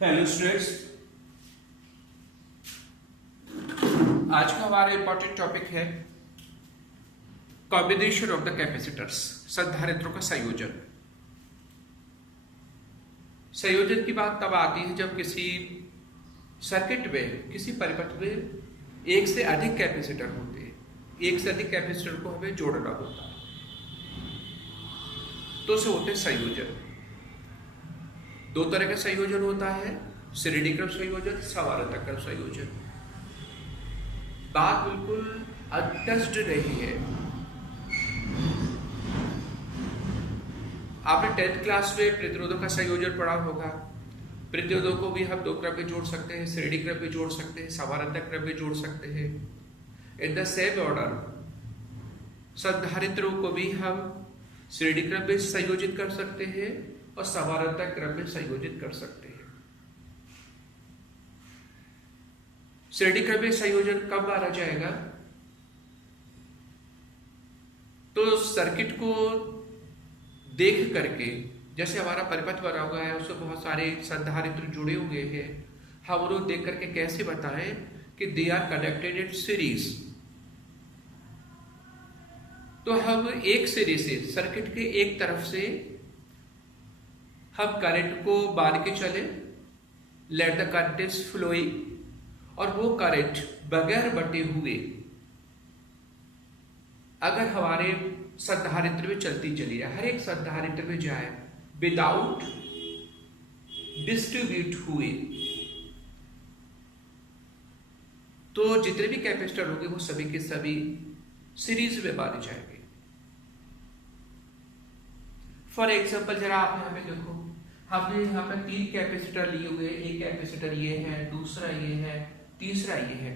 Hello students, आज का हमारा इंपॉर्टेंट टॉपिक है कॉम्बिनेशन ऑफ द कैपेसिटर्स, संधारित्रों का संयोजन। संयोजन की बात तब आती है जब किसी सर्किट में, किसी परिपथ में एक से अधिक कैपेसिटर होते हैं। एक से अधिक कैपेसिटर को हमें जोड़ना होता है, तो उसे होते हैं संयोजन। दो तरह का संयोजन होता है, श्रेणी क्रम संयोजन, समानांतर क्रम संयोजन। बात बिल्कुल अनटच्ड नहीं है। आपने 10th क्लास में प्रतिरोधों का संयोजन पढ़ा होगा। प्रतिरोधों को भी हम दो क्रम में जोड़ सकते हैं, श्रेणी क्रम में जोड़ सकते हैं, समानांतर क्रम में जोड़ सकते हैं। इन द सेम ऑर्डर संधारित्रों को भी हम श्रेणी क्रम में संयोजित कर सकते हैं और समानांतर क्रम में संयोजित कर सकते हैं। श्रेणी क्रम में संयोजन कब माना जाएगा? तो सर्किट को देख करके, जैसे हमारा परिपथ बना हुआ है, उसमें बहुत सारे संधारित्र जुड़े हुए हैं, हम उन्हें देख करके कैसे बताएं कि they are connected in series. तो हम एक सिरे से, सर्किट के एक तरफ से हम करंट को मान के चले, let the current is flowing, और वो करंट बगैर बटे हुए अगर हमारे संधारित्र में चलती चली जाए, हर एक संधारित्र में जाए, विदाउट डिस्ट्रीब्यूट हुए, तो जितने भी कैपेसिटर होंगे वो सभी के सभी सीरीज में माने जाएंगे। फॉर एग्जाम्पल जरा आप यहां पे देखो, हमने यहाँ पर 3 कैपेसिटर लिए हुए, एक कैपेसिटर ये है, दूसरा ये है, तीसरा ये है।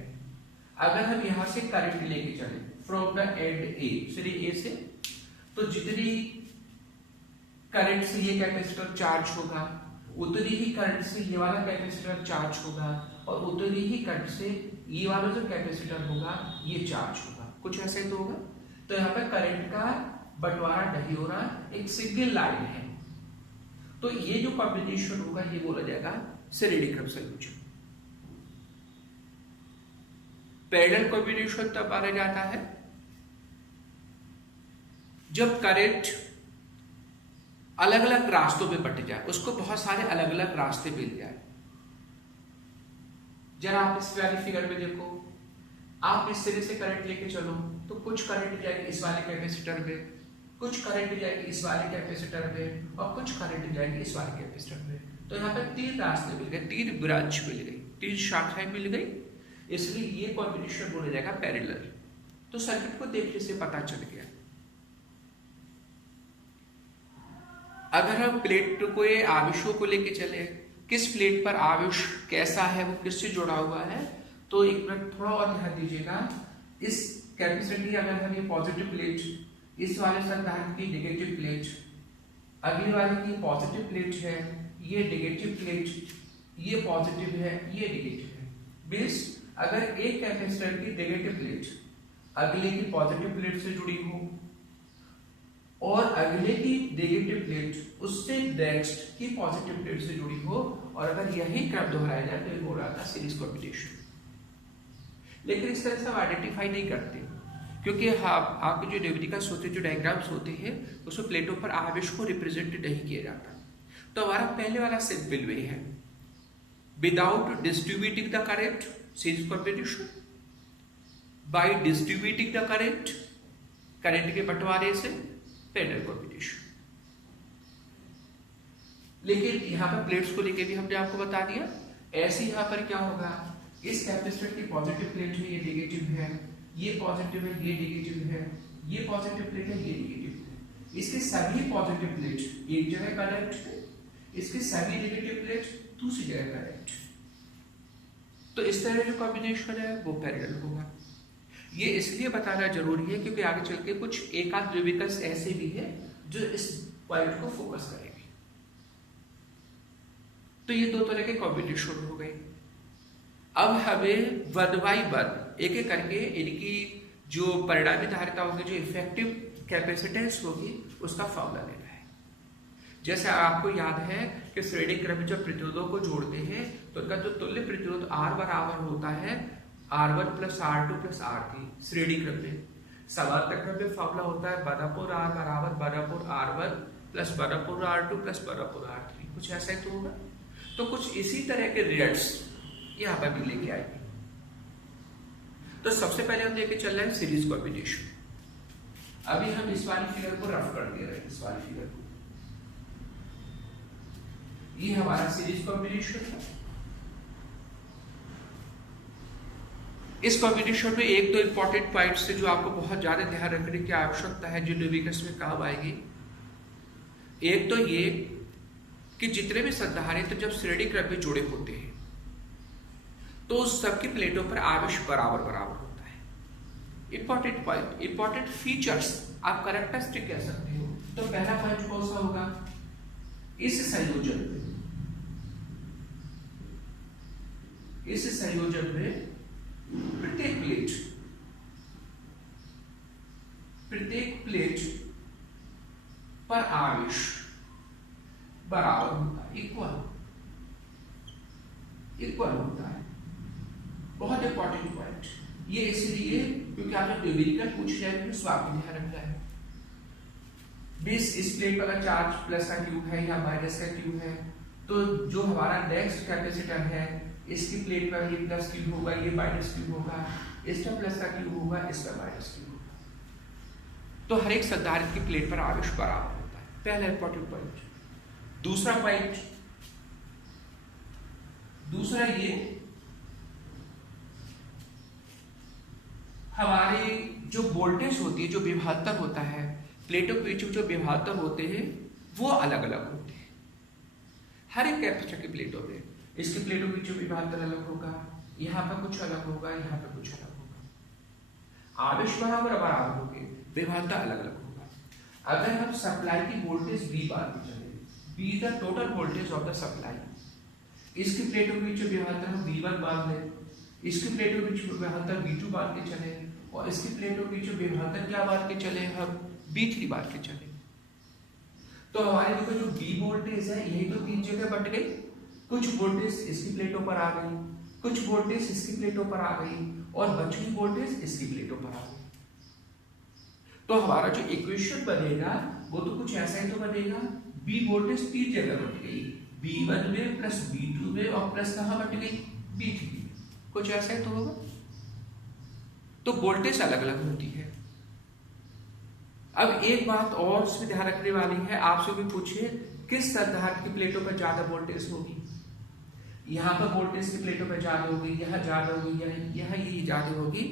अगर हम यहां से करंट लेके चले फ्रॉम द एंड ए, सिरे ए से, तो जितनी करंट से ये कैपेसिटर चार्ज होगा, उतनी ही करंट से ये वाला कैपेसिटर चार्ज होगा, और उतनी ही करंट से ये वाला जो कैपेसिटर होगा ये चार्ज होगा। कुछ ऐसे तो होगा। तो यहाँ पे करंट का बंटवारा नहीं हो रहा, एक सिंगल लाइन है। तो ये जो कॉम्बिनेशन होगा ये बोला जाएगा श्रेणी क्रम संयोजन। पैरेलल कॉम्बिनेशन तब माना जाता है जब करंट अलग अलग रास्तों में बट जाए, उसको बहुत सारे अलग अलग रास्ते मिल जाए। जरा आप इस वाली फिगर में देखो, आप इस सिरे से करंट लेके चलो तो कुछ करंट जाएगी इस वाले कैपेसिटर में, कुछ करंट जाएगी इस वाले कैपेसिटर में, और कुछ करंट जाएगी इस वाले कैपेसिटर में। तो यहाँ पे 3 रास्ते मिल गए, 3 ब्रांच मिल गई, 3 शाखाएं मिल गई, इसलिए ये कॉम्बिनेशन बोला जाएगा पैरेलल। तो सर्किट को देखने से पता चल गया। अगर हम प्लेट को, ये आवेशों को लेके चले, किस प्लेट पर आवेश कैसा है, वो किससे जुड़ा हुआ है, तो एक मिनट थोड़ा और ध्यान दीजिएगा। इस कैपेसिटर की अगर हम ये पॉजिटिव प्लेट, इस वाले संधारित्र की नेगेटिव प्लेट, अगले वाले की पॉजिटिव प्लेट है, ये नेगेटिव प्लेट, ये पॉजिटिव है, ये नेगेटिव है। मींस अगर एक कैपेसिटर की नेगेटिव प्लेट अगले की पॉजिटिव प्लेट से जुड़ी हो, और अगले की नेगेटिव प्लेट उससे नेक्स्ट की पॉजिटिव प्लेट से जुड़ी हो, और अगर यही क्रम दोहराया जाए तो ये हो रहा था सीरीज कॉम्बिनेशन। लेकिन इस तरह से हम आइडेंटिफाई नहीं करते, क्योंकि आपके जो न्यूमेरिकल्स होते हैं, जो डायग्राम्स होते हैं, उसमें प्लेटों पर आवेश को रिप्रेजेंट नहीं किया जाता। तो हमारा पहले वाला सिंपल वे है, without distributing the current series combination, by distributing the current, current के बंटवारे से पैरेलल कॉम्बिनेशन। लेकिन यहाँ पर प्लेट्स को लेके भी हमने आपको बता दिया। ऐसे यहाँ पर क्या होगा, इस कैपेसिटर की पॉजिटिव प्लेट है, ये नेगेटिव है, ये पॉजिटिव है, ये नेगेटिव है, ये पॉजिटिव प्लेट है, ये नेगेटिव है। इसके सभी पॉजिटिव प्लेट एक जगह कनेक्ट है, इसके सभी नेगेटिव प्लेट दूसरी जगह कनेक्ट है। तो इस तरह जो कॉम्बिनेशन है वो पैरेलल होगा। ये इसलिए बताना जरूरी है क्योंकि आगे चल के कुछ एकाध न्यूमेरिकल्स ऐसे भी है जो इस पॉइंट को फोकस करेंगे। तो ये 2 तरह के कॉम्बिनेशन हो गए। अब हमें 1 बाय 1 एक एक करके इनकी जो परिणामी धारिता होगी, जो इफेक्टिव कैपेसिटेंस होगी, उसका फॉर्मूला लेना है। जैसे आपको याद है कि श्रेणी क्रम में जब प्रतिरोधों को जोड़ते हैं तो उनका जो तुल्य प्रतिरोध R बराबर होता है R1 plus R2 plus R3 श्रेणी क्रम में। समांतर क्रम में फॉर्मूला होता है 1/r बराबर 1/r1 plus 1/r2 plus 1/r3। कुछ ऐसा ही तो होगा। तो कुछ इसी तरह के रिजल्ट्स यहाँ पर भी लेके आएंगे। तो सबसे पहले हम लेके चल रहे हैं सीरीज कॉम्बिनेशन। अभी हम इस वाली फिगर को रफ कर दे रहे हैं। इस वाली फिगर को, ये हमारा सीरीज कॉम्बिनेशन है। इस कॉम्बिनेशन में एक दो इंपॉर्टेंट पॉइंट्स थे जो आपको बहुत ज्यादा ध्यान रखने की आवश्यकता है, जो न्यूमेरिकल्स में काम आएगी। एक तो ये कि जितने भी संधारित्र जब श्रेणी क्रम में जुड़े होते हैं तो उस सबकी प्लेटों पर आवेश बराबर बराबर होता है। इंपॉर्टेंट पॉइंट, इंपॉर्टेंट फीचर्स, आप कैरेक्टरिस्टिक कह सकते हो। तो पहला पॉइंट कौन सा होगा? इस संयोजन में प्रत्येक प्लेट पर आवेश बराबर होता है, इक्वल होता है। बहुत इंपॉर्टेंट पॉइंट ये, इसलिए क्योंकि आप जब न्यूमेरिकल पूछ रहे हैं तो स्वास्थ्य ध्यान रखना है। इस प्लेट पर अगर चार्ज प्लस का क्यू है या माइनस का क्यू है तो जो हमारा नेक्स्ट कैपेसिटर है इसकी प्लेट पर ये प्लस क्यू होगा, ये माइनस क्यू होगा, इसका प्लस का क्यू होगा, इसका माइनस क्यू होगा। तो हर एक संधारित्र की प्लेट पर आवेश बराबर होता है। पहला इंपॉर्टेंट पॉइंट। दूसरा पॉइंट, दूसरा ये हमारे जो वोल्टेज होती है, जो विभवांतर होता है, प्लेटों के बीच में जो विभवांतर होते हैं वो अलग अलग होते हैं हर एक कैपेसिटर की प्लेटों में। इसकी प्लेटों के बीच में विभवांतर अलग होगा, यहाँ पर कुछ अलग होगा, यहाँ पर कुछ अलग होगा। आवेश बराबर बराबर होंगे, विभवांतर अलग अलग होगा। अगर हम सप्लाई की वोल्टेज V बार पे चले, V the total voltage of the supply, इसकी प्लेटों के बीच में विभवांतर हम V1 मान लें, इसकी प्लेटों के बीच में विभवांतर V2 मान के चले, और इसकी प्लेटों के बीच में विभवांतर क्या मान के चले, हम V3 मान के चले। तो हमारे जो V वोल्टेज है यही तो तीन जगह बट गई। कुछ वोल्टेज इसकी प्लेटों पर आ गई, कुछ वोल्टेज इसकी प्लेटों पर आ गई, और बची हुई वोल्टेज इसकी प्लेटों पर आ गई। तो हमारा जो इक्वेशन बनेगा वो तो कुछ ऐसा ही तो बनेगा। V वोल्टेज तीन जगह बट गई, V1 में प्लस V2 में, और प्लस कहां बट गई, V3 में। कुछ ऐसा ही तो होगा। तो वोल्टेज अलग अलग होती है। अब एक बात और उसमें ध्यान रखने वाली है, आपसे भी पूछे किस संधारित्र की प्लेटों पर ज्यादा वोल्टेज होगी। यहाँ पर वोल्टेज की प्लेटों पर ज्यादा होगी, यहाँ ज्यादा होगी, यहाँ ये ज्यादा होगी।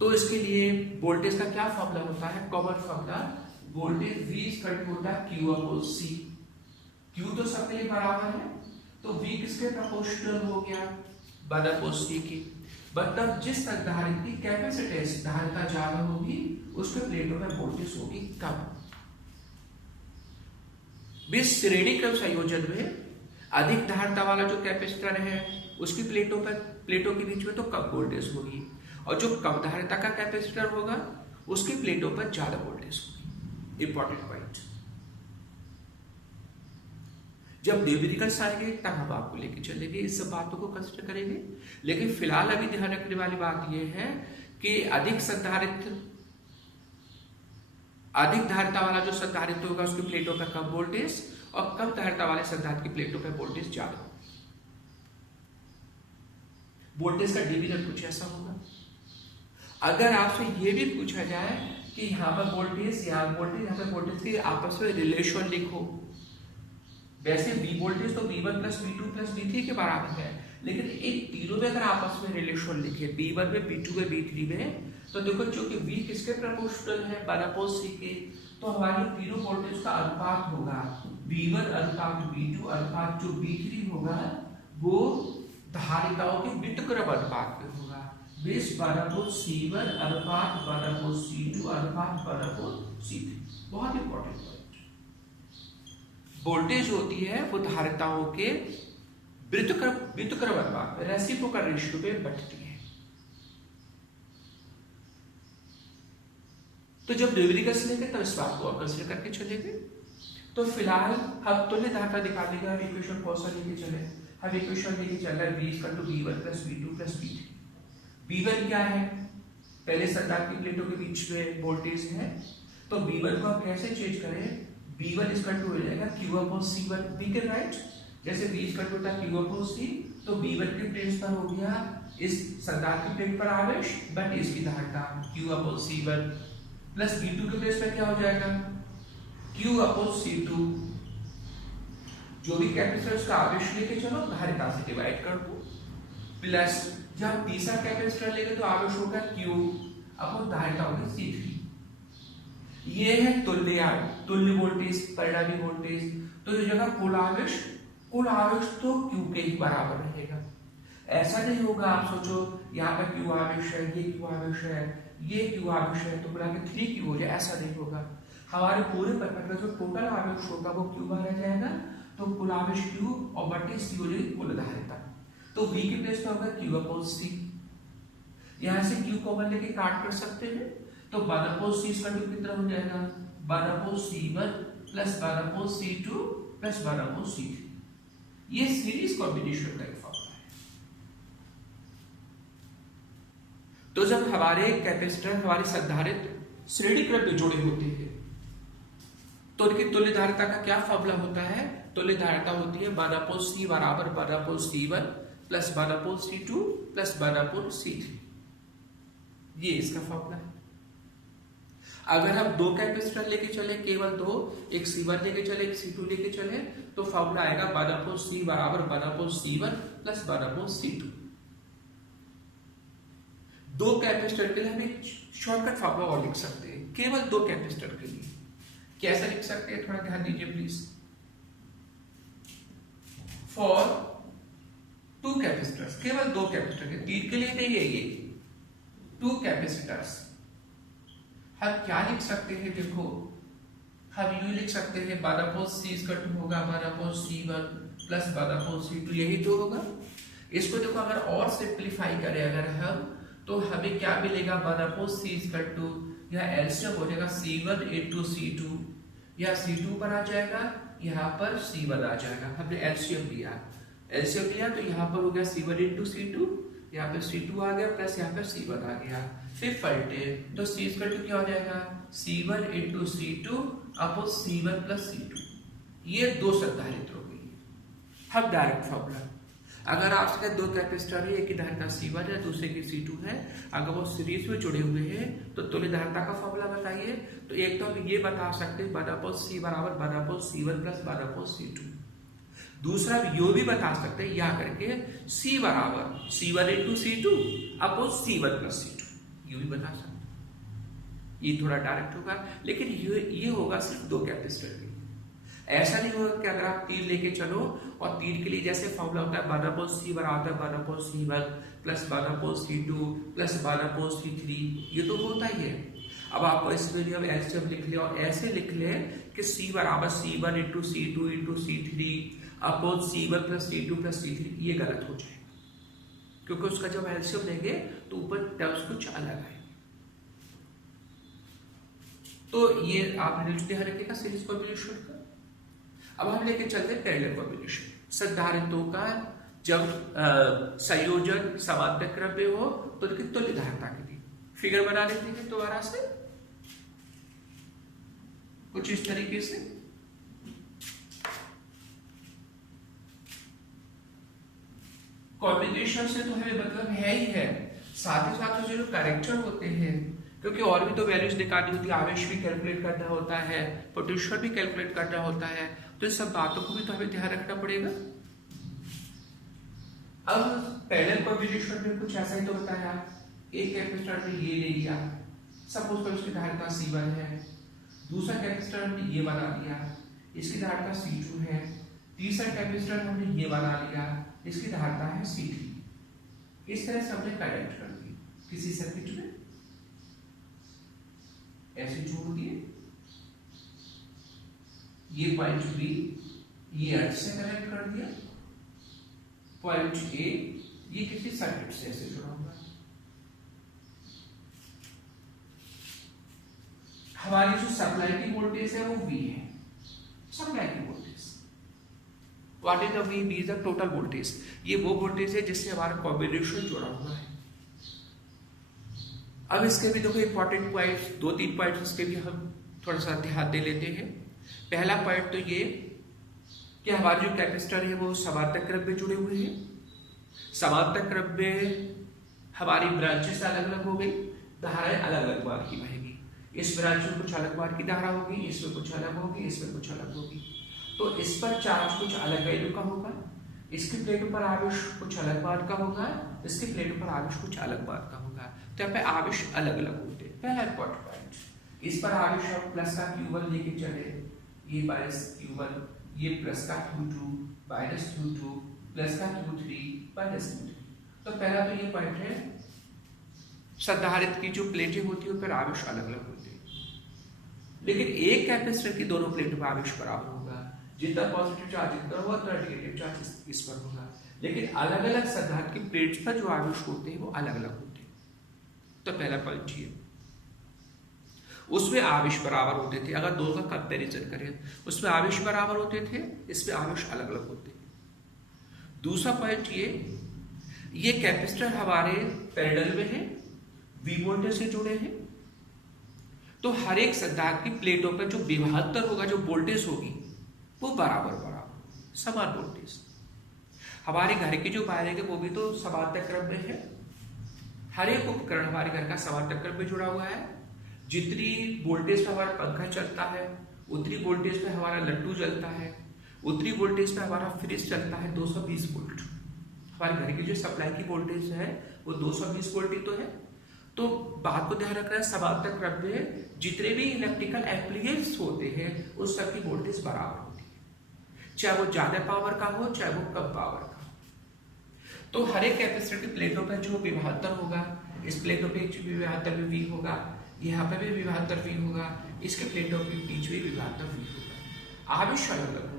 तो इसके लिए वोल्टेज का क्या फॉर्मूला होता है? Common formula, voltage V equal होता है Q अपॉन C। Q तो सबके लिए बराबर है, तो V किसके प्रोपोर्शनल हो गया, 1 अपॉन C की। मतलब जिस संधारित्र की कैपेसिटेंस धारिता ज्यादा होगी उसके प्लेटों में वोल्टेज होगी कम। इस श्रेणी क्रम संयोजन में अधिक धारिता वाला जो कैपेसिटर है उसकी प्लेटों के बीच में तो कम वोल्टेज होगी, और जो कम धारिता का कैपेसिटर होगा उसकी प्लेटों पर ज्यादा वोल्टेज होगी। Important point. जब न्यूमेरिकल्स आएंगे तब हम आपको लेके चलेंगे, इस सब बातों को कंसिडर करेंगे। लेकिन फिलहाल अभी ध्यान रखने वाली बात यह है कि अधिक धारिता वाला जो संधारित्र होगा उसकी प्लेटों पर कम वोल्टेज, और कम धारिता वाले संधारित्र की प्लेटों पर वोल्टेज ज्यादा। वोल्टेज का डिवीजन कुछ ऐसा होगा। अगर आपसे यह भी पूछा जाए कि यहाँ पर वोल्टेज, यहाँ पर वोल्टेज के आपस में रिलेशन लिखो। वैसे V वोल्टेज तो V1 plus V2 plus V3 के बराबर है, लेकिन एक तीनों में अगर आपस में रिलेशन लिखे, V1 में, V2 में, V3 में, तो देखो चूंकि V किसके प्रोपोर्शनल है, 1 अपॉन C के, तो हमारी तीनों वोल्टेज का अनुपात होगा V1 अनुपात V2 अनुपात जो V3 होगा वो धारिताओं के व्युत्क्रम अनुपात में होगा। 1 अपॉन C1 अनुपात 1 अपॉन C2 अनुपात 1 अपॉन C3। बहुत इंपॉर्टेंट पॉइंट। वोल्टेज होती है वो धारिताओं के व्युत्क्रम अनुपात, रेसिप्रोकल रेशियो में बढ़ती है। तो जब न्यूमेरिकल्स लेंगे तब इस बात को कंसीडर करके चलेंगे। तो फिलहाल हम तुल्य धारता निकालने का हम इक्वेशन कौन सा लेके चले, हम इक्वेशन लेके चल रहे हैं V equal to V1 plus V2 plus V3। V1 क्या है, पहले संधारित्र की प्लेटों के बीच में वोल्टेज है, तो V1 को हम कैसे चेंज करें, V1 इक्वल टू हो जाएगा Q upon C1, we can write, जैसे V इक्वल टू होता है Q अपॉन C, तो V1 के प्लेट पर हो गया इस संधारित्र की प्लेट पर आवेश बट इसकी धारिता Q upon C1 plus V2 के प्लेट पर क्या हो जाएगा Q अपॉन C2, जो भी कैपेसिटर उसका आवेश लेके चलो धारिता से डिवाइड कर दो, प्लस जब तीसरा कैपेसिटर लेंगे तो आवेश होगा Q अपॉन धारिता होगी C3। ये है तुल्य वोल्टेज, परिणामी वोल्टेज। तो ये जगह कुल आवेश तो Q के ही बराबर रहेगा। ऐसा नहीं होगा आप सोचो यहाँ पर Q आवेश है, ये Q आवेश है, ये Q आवेश है, तो मिला के 3Q हो जाए, ऐसा नहीं होगा। हमारे पूरे परपट का जो टोटल आवेश होगा वो Q बार रह जाएगा, तो कुल आवेश Q और बटे C हो जाएगी कुल धारिता। तो V के प्लेस पे होगा Q अपॉन C, यहाँ से Q कॉमन लेके काट कर सकते हैं, तो 1 अपॉन C इसका टू कितना हो जाएगा 1 upon C1 plus 1 upon C2 plus 1 upon C3। ये सीरीज कॉम्बिनेशन का एक फॉर्मूला है। तो जब हमारे कैपेसिटर हमारे संधारित्र श्रेणी क्रम में जुड़े होते हैं तो उनकी तुल्य धारिता का क्या फॉर्मूला होता है, तुल्य धारिता होती है 1 अपॉन C बराबर 1 upon C1 plus 1 upon C2 plus 1 upon C3। ये इसका फॉर्मूला है। अगर हम दो कैपेसिटर लेके चले, केवल दो, एक C1 लेके चले एक C2 लेके चले, तो फॉर्मूला आएगा 1 अपॉन C बराबर 1 upon C1 plus 1 upon C2। दो कैपेसिटर के लिए हम एक शॉर्टकट फॉर्मूला और लिख सकते हैं, केवल दो कैपेसिटर के लिए। कैसे लिख सकते हैं, थोड़ा ध्यान दीजिए प्लीज। फॉर टू कैपेसिटर्स, केवल दो कैपेसिटर के, तीन के लिए नहीं है ये, टू कैपेसिटर्स, हम क्या लिख सकते हैं, देखो हम यू लिख सकते हैं 1 अपॉन C इसका टू होगा 1 upon C1 plus 1 upon C2, यही तो होगा। इसको देखो अगर और सिंप्लीफाई करें अगर हम, तो हमें क्या मिलेगा 1 अपॉन C इसका टू, यह एलसीएम हो जाएगा C1 इंटू C2, यह C2 पर आ जाएगा, यहाँ पर C1 आ जाएगा। हमने एलसीएम लिया तो यहाँ पर हो गया C1 इंटू C2, यहाँ पे C2 आ गया प्लस यहाँ पे C1 आ गया, फिर पलटे तो C इसका टू क्या हो जाएगा C1 into C2 upon C1 plus C2। ये दो संधारित्र हो गई। हम डायरेक्ट फॉर्मूला, अगर आपके दो कैपेसिटर है, एक की धारिता C1 है दूसरे की C2 है, अगर वो सीरीज में जुड़े हुए हैं तो तुल्य धारिता का फॉर्मूला बताइए। तो एक तो हम ये बता सकते हैं 1 अपॉन C बराबर 1 upon C1 plus 1 upon C2। दूसरा यो भी बता सकते हैं या करके C बराबर C1 into C2 upon C1 plus C2, ये भी बता सकते हैं। ये थोड़ा डायरेक्ट होगा, लेकिन ये होगा सिर्फ दो कैपेसिटर के। ऐसा नहीं होगा कि अगर आप तीन लेके चलो और तीन के लिए जैसे फॉर्मूला होता है 1 अपॉन C बराबर 1 upon C1 plus 1 upon C2 plus 1 upon C3, ये तो होता ही है। अब आपको इसमें भी हम एलसीएम लिख ले और ऐसे लिख ले कि C बराबर C1 into C2 into C3 upon C1 plus C2 plus C3, ये गलत हो जाएगा, क्योंकि उसका जब एलसीएम लेंगे तो ऊपर टर्म्स कुछ अलग है। तो ये आपने ध्यान रखिएगा सीरीज कॉम्बिनेशन का। अब हम लेके चलते हैं पैरेलल कॉम्बिनेशन। संधारित्रों का जब संयोजन समांतर क्रम में हो तो उनकी तुल्य धारिता के लिए फिगर बना लेते हैं दोबारा से कुछ इस तरीके से। कॉम्बिनेशन से तो हमें मतलब है ही है, साथ ही साथ जो कैरेक्टर होते हैं, क्योंकि और भी तो वैल्यूज निकालनी होती है, आवेश भी कैलकुलेट करना होता है, पोटेंशियल भी कैलकुलेट करना होता है, तो इन सब बातों को भी तो हमें ध्यान रखना पड़ेगा। अब पैरेलल कॉम्बिनेशन में कुछ ऐसा ही तो बताया, एक कैपेसिटर में ये ले लिया, सपोज कर उसकी धारिता C1 है, दूसरा कैपेसिटर हमने ये बना लिया, इसकी धारिता C2 है, तीसरा कैपेसिटर हमने ये बना लिया, इसकी धारिता है C3। इस तरह से हमने कनेक्ट कर दी किसी सर्किट में, ऐसे जोड़ दिए, ये पॉइंट B ये अर्थ से कनेक्ट कर दिया, पॉइंट A ये किसी सर्किट से ऐसे जुड़ा हुआ है। हमारी जो सप्लाई की वोल्टेज है वो V है, सप्लाई की voltage. What is the V? V is the total voltage. ये वो वोल्टेज है जिससे हमारा कॉम्बिनेशन जुड़ा हुआ है। अब इसके भी देखो इंपॉर्टेंट पॉइंट्स, 2-3 पॉइंट्स इसके भी हम थोड़ा सा ध्यान दे लेते हैं। पहला पॉइंट तो ये कि हमारे जो कैपेसिटर है वो समांतर क्रम में जुड़े हुए हैं। समांतर क्रम में हमारी ब्रांचेस अलग अलग हो गई, धाराएं अलग अलग बार की बहेगी। इस ब्रांच में कुछ अलग बार की धारा होगी, इसमें कुछ अलग होगी, इसमें कुछ अलग होगी। तो इस पर चार्ज कुछ अलग वैल्यू का होगा, इसकी प्लेटों पर आवेश कुछ अलग बार का होगा, इसकी प्लेटों पर आवेश कुछ अलग बार का होगा। तो यहाँ पे आवेश अलग अलग होते हैं। पहला इंपॉर्टेंट पॉइंट, इस पर आवेश हम प्लस का Q1 लेके चले, ये माइनस Q1, ये प्लस का Q2 माइनस Q2 प्लस का Q3 माइनस Q3। तो पहला तो ये पॉइंट है, संधारित्र की जो प्लेटें होती है उन पर आवेश अलग अलग होते हैं। लेकिन एक कैपेसिटर की दोनों प्लेटों पर आवेश बराबर होगा, जितना पॉजिटिव चार्ज इतना होगा उतना नेगेटिव चार्ज इस पर होगा। लेकिन अलग अलग संधारित्र की प्लेट्स पर जो आवेश होते हैं वो अलग अलग होते हैं। तो पहला पॉइंट ये, उसमें आवेश बराबर होते थे। अगर दो का कंपैरिजन करें, उसमें आवेश बराबर होते थे, इसमें आवेश अलग अलग होते हैं। दूसरा पॉइंट ये कैपेसिटर हमारे पैरेलल में है, वी वोल्टेज से जुड़े हैं। तो हर एक संधारित्र की प्लेटों पर जो विभवांतर होगा, जो वोल्टेज होगी वो बराबर समान वोल्टेज। हमारे घर की जो वायरिंग है वो भी तो समांतर क्रम में है। हर एक उपकरण हमारे घर का समांतर क्रम में जुड़ा हुआ है। जितनी वोल्टेज पे हमारा पंखा चलता है, उतनी वोल्टेज पे हमारा लट्टू जलता है, उतनी वोल्टेज पे हमारा फ्रिज चलता है 220 वोल्ट। हमारे घर की जो सप्लाई की वोल्टेज है वो 220 वोल्ट ही तो है। तो बात को ध्यान रखना है, समांतर क्रम में जितने भी इलेक्ट्रिकल एप्लियंस होते हैं उस सबकी वोल्टेज बराबर होती है, चाहे वो ज्यादा पावर का हो चाहे वो कम पावर का। तो हर एक कैपेसिटर की प्लेटों पर जो विभवांतर होगा, इस प्लेटों पे एक विभवांतर भी V होगा, यहाँ पे भी विभवांतर V होगा, इसके प्लेटों के बीच में विभवांतर V होगा। आवेश अलग अलग होगा।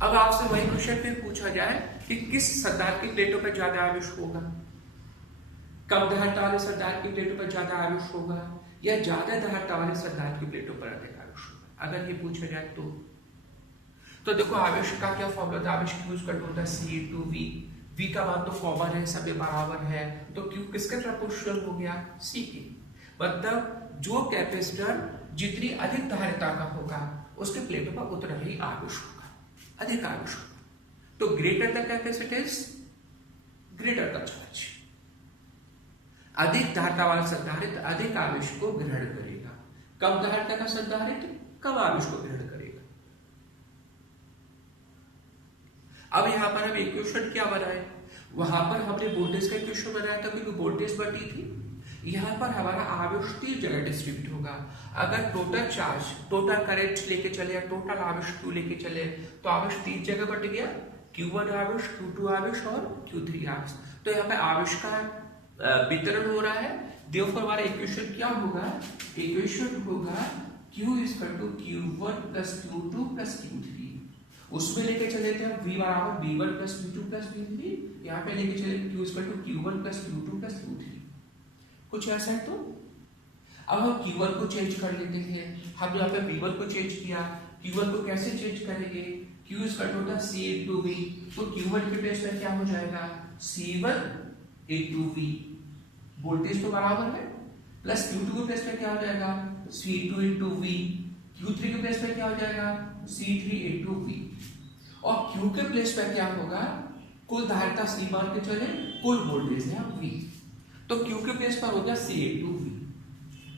अब आपसे वही क्वेश्चन फिर पूछा जाए कि किस संधारित्र की प्लेटों पर ज्यादा आवेश होगा, कम धारिता वाले संधारित्र की प्लेटों पर ज्यादा आवेश होगा या ज्यादा धारिता वाले संधारित्र की प्लेटों पर अधिक आवेश होगा। अगर ये पूछा जाए तो देखो आवेश का क्या फॉर्मूला था, आवेश Q इक्वल टू होता है C/V। V का मान तो कॉमन है, सब बराबर है, तो Q किसके प्रोपोर्शनल हो गया? C के। मतलब जो कैपेसिटर जितनी अधिक धारिता का होगा उसके प्लेटों पर उतना ही आवेश होगा, अधिक आवेश होगा। तो greater the capacitance greater the charge. अधिक धारिता वाला संधारित्र अधिक आवेश को ग्रहण करेगा, कम धारिता का संधारित्र कम आवेश को ग्रहण करेगा। अब यहां पर हम इक्वेशन क्या बनाए, वहां पर हमने वोल्टेज का इक्वेशन बनाया था क्योंकि वोल्टेज बढ़ी थी। यहां पर हमारा आवेश 3 जगह डिस्ट्रीब्यूट होगा। अगर टोटल चार्ज, टोटल करंट लेके चले या टोटल आवेश Q लेके चले तो आवेश 3 जगह बट गया, Q1 आवेश, Q2 आवेश और Q3 आवेश। तो यहाँ पे आवेश का वितरण हो रहा है। देयरफॉर हमारा इक्वेशन क्या होगा, इक्वेशन होगा Q equal to Q1 plus Q2 plus Q3। उसमें लेके चले थे हम V बराबर V1 plus V2 plus V3, यहाँ पे लेके चले Q equal to Q1 plus Q2 plus Q3। कुछ ऐसा है। तो अब हम Q1 को चेंज कर लेते हैं। हम यहाँ पे V1 को चेंज किया, Q1 को कैसे चेंज करेंगे, Q इक्वल टू होता है C/V। तो Q1 के प्लेस पर क्या हो जाएगा, C1/V। वोल्टेज तो बराबर है, प्लस Q2 के प्लेस पर क्या हो जाएगा, C2/V। Q3 के प्लेस पर क्या हो जाएगा, C3/V। और Q के प्लेस पर क्या होगा, कुल धारिता C मान के चले, कुल वोल्टेज है V। तो Q के प्लेस पर हो गया C/V।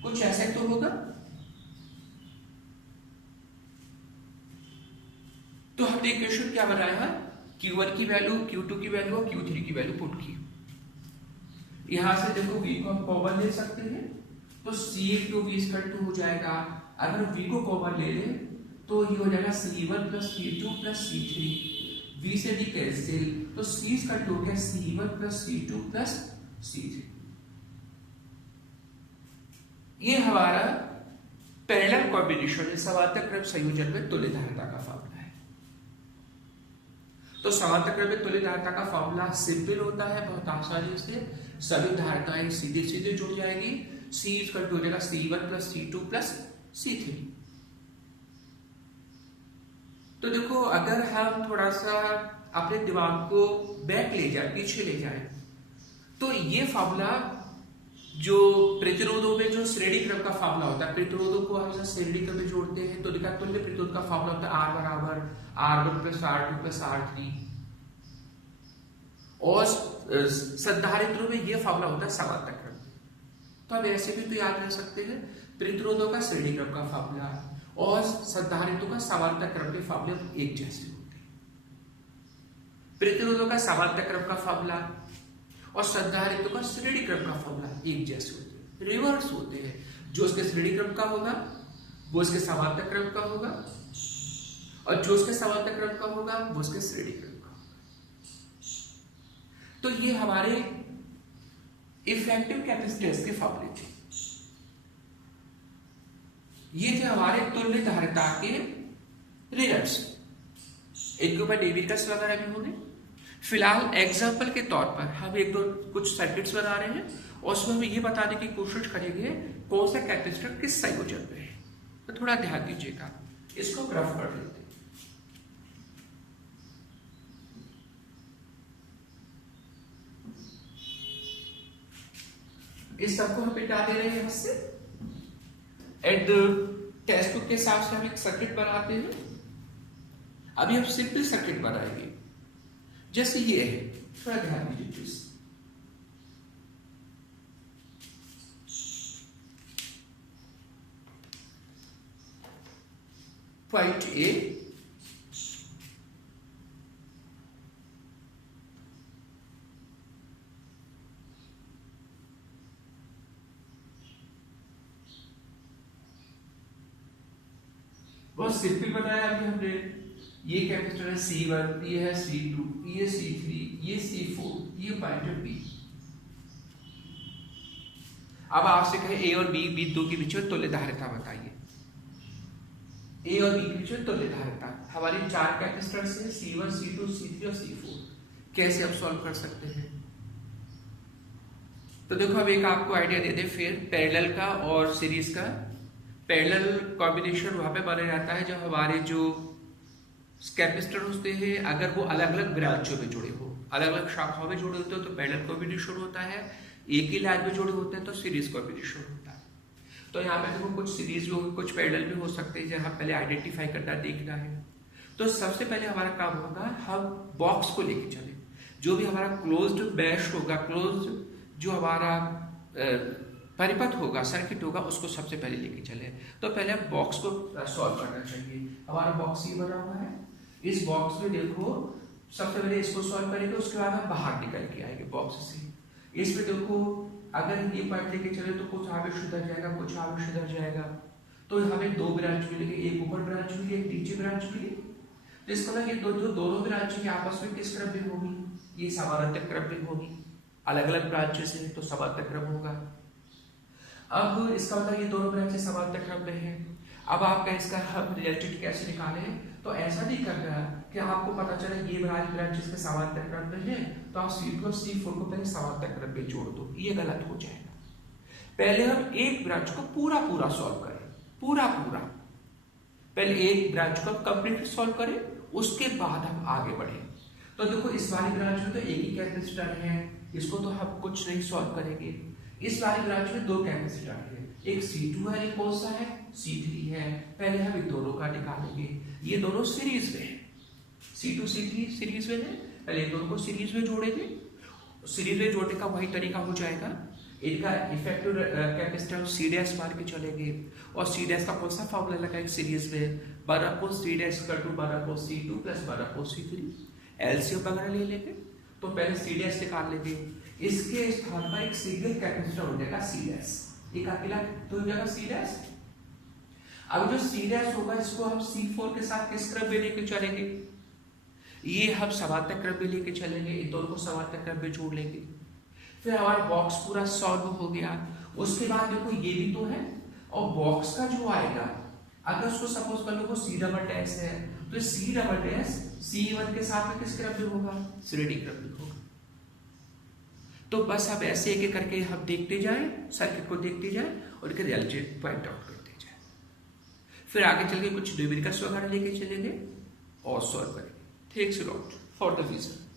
कुछ ऐसे तो होगा। तो हमने इक्वेशन क्या बनाया है, Q1 की वैल्यू, Q2 की वैल्यू और Q3 की वैल्यू पुट की। यहां से देखो V को हम कॉमन ले सकते हैं, तो C/V इक्वल टू हो जाएगा, अगर V को कॉमन ले ले तो ये हो जाएगा C1 plus C2 plus C3। V से D कैंसिल, तो C इक्वल टू हो गया C1 plus C2 plus C3। ये हमारा पैरेलल कॉम्बिनेशन है, समांतर क्रम संयोजन में तुल्य धारिता का फॉर्मूला है। तो समांतर क्रम में तुल्य धारिता का फॉर्मूला सिंपल होता है, बहुत आसानी से सभी धारिताएं सीधे सीधे जुड़ जाएगी। C इक्वल टू हो जाएगा C1 plus C2 plus C3। तो देखो अगर हम थोड़ा सा अपने दिमाग को बैक ले जाए, पीछे ले जाए, तो ये फार्मूला जो प्रतिरोधों में जो श्रेणी क्रम का फार्मूला होता है, प्रतिरोधों को हम श्रेणी क्रम में जोड़ते हैं तो देखा तुल्य प्रतिरोध का फार्मूला होता है R बराबर R1 plus R2 plus R3, और संधारित्रों में यह फार्मूला होता है समांतर क्रम। तो हम ऐसे भी तो याद रख सकते हैं, प्रतिरोधों का श्रेणी क्रम का फार्मूला और संधारित्रों का समांतर क्रम के फार्मूले एक जैसे होते हैं। प्रतिरोधों का समांतर क्रम का फार्मूला और संधारित्रों का श्रेणी क्रम का फार्मूला एक जैसे होते हैं, रिवर्स होते हैं। जो उसके श्रेणी क्रम का होगा वो उसके समांतर क्रम का होगा, और जो उसके समांतर क्रम का होगा वो उसके श्रेणी क्रम का होगा। तो ये हमारे इफेक्टिव कैपेसिटेंस के फार्मूले थे। ये थे हमारे तुल्य धारिता के रिजल्ट्स। इनके ऊपर डेविकस वगैरह भी होंगे। फिलहाल एग्जाम्पल के तौर पर हम एक दो कुछ सर्किट्स बना रहे हैं और उसमें हम ये बताने की कोशिश करेंगे कौन सा कैपेसिटर किस संयोजन में है। तो थोड़ा ध्यान दीजिएगा, इसको ग्राफ कर लेते हैं। इस सबको हम मिटा दे रहे हैं यहां से। एट टेक्स्ट बुक के हिसाब से हम एक सर्किट बनाते हैं। अभी हम सिंपल सर्किट बनाएंगे जैसे ये है, थोड़ा ध्यान दीजिए प्लीज। पॉइंट ए, बहुत सिंपल बताया अभी हमने। ये कैपेसिटर है C1, ये है C2, ये C3, ये C4, ये पॉइंट है B। अब आपसे कहे A और B दो के बीच में तुल्य धारिता बताइए। A और B के बीच में तुल्य धारिता हमारी चार कैपेसिटर से C1, C2, C3 और C4 कैसे आप सॉल्व कर सकते हैं? तो देखो अब एक आपको आइडिया दे दे फिर पैरेलल का और सीरीज का। पैरेलल कॉम्बिनेशन वहां पे माना जाता है जब हमारे जो कैपेसिटर होते हैं अगर वो अलग अलग ब्रांचों में जुड़े हो, अलग अलग शाखाओं में जुड़े होते हो तो पैरेलल कॉम्बिनेशन होता है। एक ही लाइन में जुड़े होते हैं तो सीरीज कॉम्बिनेशन होता है। तो यहाँ पे देखो कुछ सीरीज भी होगी, कुछ पैरेलल भी हो सकते हैं, जहाँ पहले आइडेंटिफाई करना देखना है। तो सबसे पहले हमारा काम होगा हम बॉक्स को लेके चले। जो भी हमारा क्लोज्ड मैश होगा, क्लोज्ड जो हमारा परिपथ होगा, सर्किट होगा, उसको सबसे पहले लेके चले। तो पहले हम बॉक्स को सॉल्व करना चाहिए। हमारा बॉक्स ये बना हुआ है। इस बॉक्स में देखो सबसे पहले इसको सॉल्व करेंगे, उसके बाद हम बाहर निकल के आएंगे बॉक्स से। इसमें देखो अगर ये पॉइंट लेके चले तो कुछ आवेश उधर जाएगा, कुछ आवेश उधर जाएगा। तो हमें दो ब्रांच मिलेंगे, एक ऊपर ब्रांच मिली, एक नीचे ब्रांच मिली। तो इसका मतलब ये दोनों ब्रांच आपस में किस क्रम में होगी? ये समानांतर क्रम में होगी। अलग अलग ब्रांचेस है तो समांतर क्रम होगा। अब इसका मतलब ये दोनों ब्रांचेस समांतर क्रम में है। अब आपका इसका हम रिलेटिविटी कैसे निकाले? तो ऐसा नहीं करना कि आपको पता चले ये ब्रांचेस के समांतर क्रम में है तो आप C2 और C4 को पहले समांतर क्रम में जोड़ दो, ये गलत हो जाएगा। पहले हम एक ब्रांच को पूरा सॉल्व करें, पूरा। पहले एक ब्रांच को कंप्लीट सॉल्व करें, उसके बाद हम आगे बढ़े। तो देखो इस वाली ब्रांच में तो एक ही कैपेसिटर है, इसको तो हम कुछ नहीं सॉल्व करेंगे। इस वाली ब्रांच में दो कैपेसिटर है, एक C2 है, एक कौन सा है? C3 है। पहले हम इन दोनों का निकालेंगे। ये दोनों सीरीज में है, C2 C3 सीरीज में है। पहले इन दोनों को सीरीज में जोड़ेंगे। सीरीज में जोड़ने का वही तरीका हो जाएगा। इनका इफेक्टिव कैपेसिटर C' मान के चलेंगे और C' का कौन सा फॉर्मूला लगाएंगे सीरीज में? 1/C' C2 plus 1/C3। LCM वगैरह ले लेंगे तो पहले C' निकाल लेंगे। इसके स्थान पर एक सिंगल कैपेसिटर हो जाएगा C', एक अकेला तो हो जाएगा C'। अब जो C' होगा इसको हम C4 के साथ किस क्रम में लेके चलेंगे? ये हम समांतर क्रम में लेके चलेंगे, इन दोनों को समांतर क्रम में जोड़ लेंगे। फिर हमारा बॉक्स पूरा सॉल्व हो गया। उसके बाद देखो ये भी तो है, और बॉक्स का जो आएगा अगर उसको सपोज कर लो वो C" है तो C" C1 के साथ में किस क्रम में होगा? श्रेणी क्रम में होगा। तो बस अब ऐसे एक करके हम देखते जाएं, सर्किट को देखते जाएं और इसके रिजल्ट पॉइंट आउट करते जाएं। फिर आगे चल के कुछ न्यूमेरिकल्स वगैरह लेके चलेंगे और सॉल्व करेंगे। Thanks a lot for the vision.